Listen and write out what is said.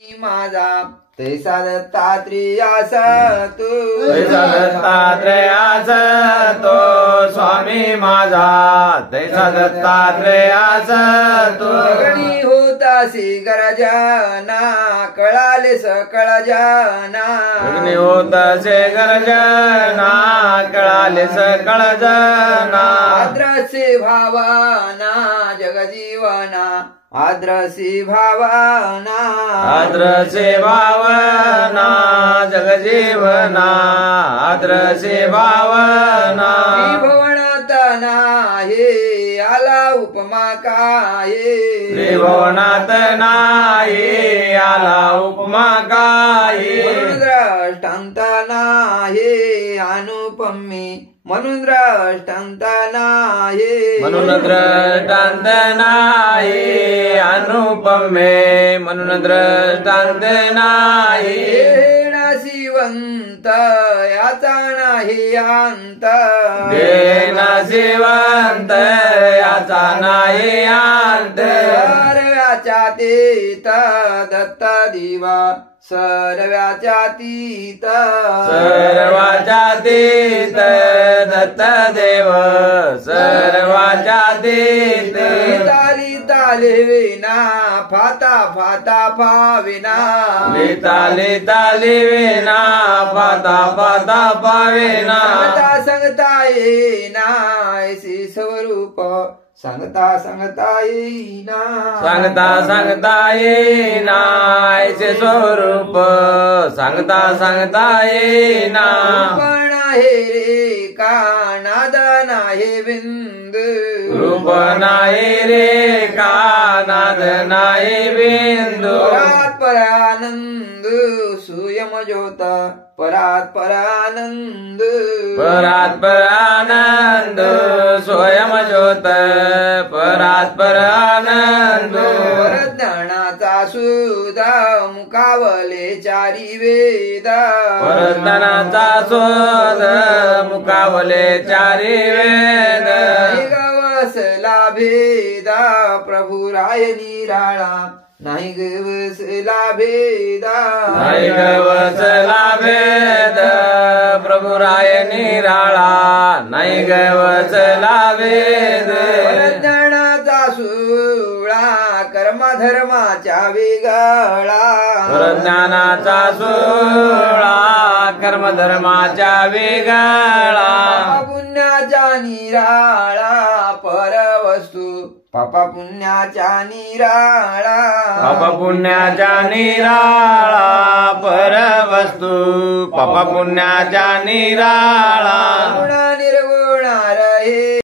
माझा तैसा दत्तात्रेयास तू, तैसा दत्तात्रेयास तो स्वामी माझा, तैसा दत्तात्रेयास तो. गणी होतासी गरजना कळाले सकळ जना, गणी होतासे गरजना कळाले सकळ जना. आद्रसे भावाना जगजीवना, आद्रसी भावना, आद्रसे भावना जगजीवना, आद्रसे भावना. त्रिभुवनात नाही आला उपमा काय, त्रिभुवनात नाही आला उपमा काय. म्हणून दृष्टांत नाही अनुपमी, म्हणून दृष्टांत नाही, म्हणून दृष्टांत नाही अनुपमे, म्हणून दृष्टांत नाही. नाशिवंत याचा नाही अंत, नाशिवंत याचा नाही अंत. सर्व्याच्या तीत दत्त दिवा, सर्व्याच्या तीत, सर्वाच्या तीत दत्त देव, सर्वाच्या तीत. ताली ताले विना फाता फाता फाविना, लिताली ताली विना पाता पाता पावेना. सांगता सांगता येईना ऐसी स्वरूप, सांगता सांगता येईना, सांगता सांगता येईना ऐसे स्वरूप, सांगता सांगता येईना. पण आहे रे का नाद नाही बिंद, रूप नाही रे का नाद नाही बिंदू. परात परानंद सुयम ज्योत, परात परानंद, परात परानंद स्वयं ज्योत, परात परानंद. परज्ञानाचा सुदा मुकावले चारी वेद, परज्ञानाचा शोध मुकावले चारी वेद. गवसला भेदा प्रभू राय निराळा, नाही गवसला भेदा, नाही गवसला भेद प्रभू राय निराळा, नाही गवसला भेद. परज्ञानाचा सोळा कर्मधर्माच्या वेगळा, परज्ञानाचा सोळा कर्मधर्माच्या वेगळा. पुण्याच्या निराळा परवस्तू, पापा पुण्याच्या निराळा, पाप पुण्याच्या निराळा परवस्तू, पाप पुण्याच्या निराळा.